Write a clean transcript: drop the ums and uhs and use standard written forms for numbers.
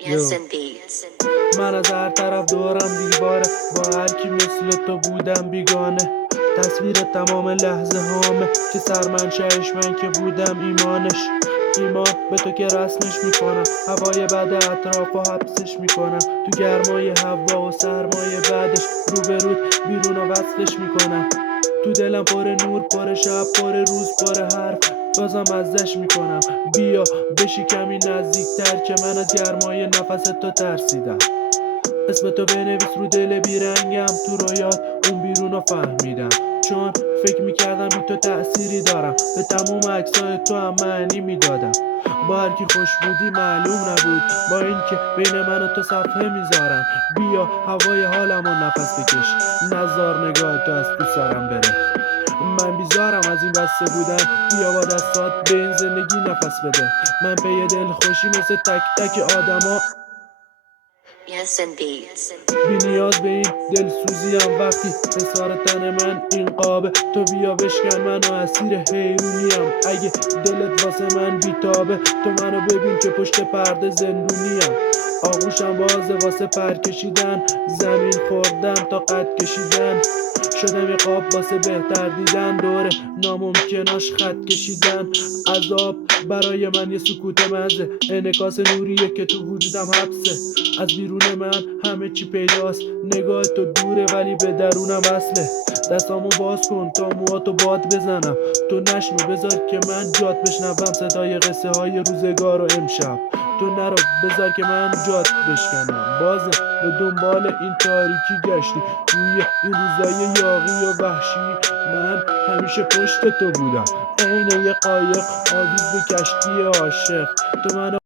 Yes, یو indeed. من از هر طرف دورم دیواره، با هر کی مثل تو بودم بیگانه. تصویر تمام لحظه هامه که سرمنشهش من که بودم ایمانش. ایمان به تو که رسمش میکنم، هوای بعد اطراف و حبسش میکنم، تو گرمای هوا و سرمایه بعدش روبرود بیرون و وصلش میکنم. تو دلم پر نور، پر شب، پر روز، پر حرف، بازم ازش میکنم. بیا بشی کمی نزدیکتر که من از گرمای نفس تو ترسیدم. اسم تو بنویس رو دل بیرنگم، تو رویات اون بیرون رو فهمیدم. چون فکر میکردم بی تو تأثیری دارم، به تموم عکسای تو هم معنی میدادم. با هر کی خوش بودی معلوم نبود، با اینکه بین من و تو صفحه میذارن. بیا هوای حالم و نفس بکش، نزار نگاه تو از تو سرم بره. من بیزارم از این بسته بودن، بیا با دستات به این زندگی نفس بده. من پی دل خوشی مثل تک تک آدما، Yes, indeed. بی نیاز به این دلسوزیم. وقتی حسار تن من این قابه، تو بیا بشکن منو اسیر حیرونیم. اگه دلت واسه من بیتابه، تو منو ببین که پشت پرده زندونیم. آغوشم بازه واسه پر کشیدن، زمین خوردم تا قد کشیدن. شدم یه قاب واسه بهتر دیدن، دور ناممکناش خط کشیدن. عذاب برای من یه سکوت مزه، انعکاس نوریه که تو وجودم حبسه. از بیرون من همه چی پیداست، نگاه تو دوره ولی به درونم وصله. دستامو باز کن تا موهاتو باد بزنم، تو نشنو بذار که من جات بشنوم صدای قصه های روزگار و امشب. تو نرو بذار که من جات بشکنم، بازم به دنبال این تاریکی گشتی توی این روزای یاغی و وحشی. من همیشه پشت تو بودم، عین یه قایق آویز به کشتی عاشق. تو منو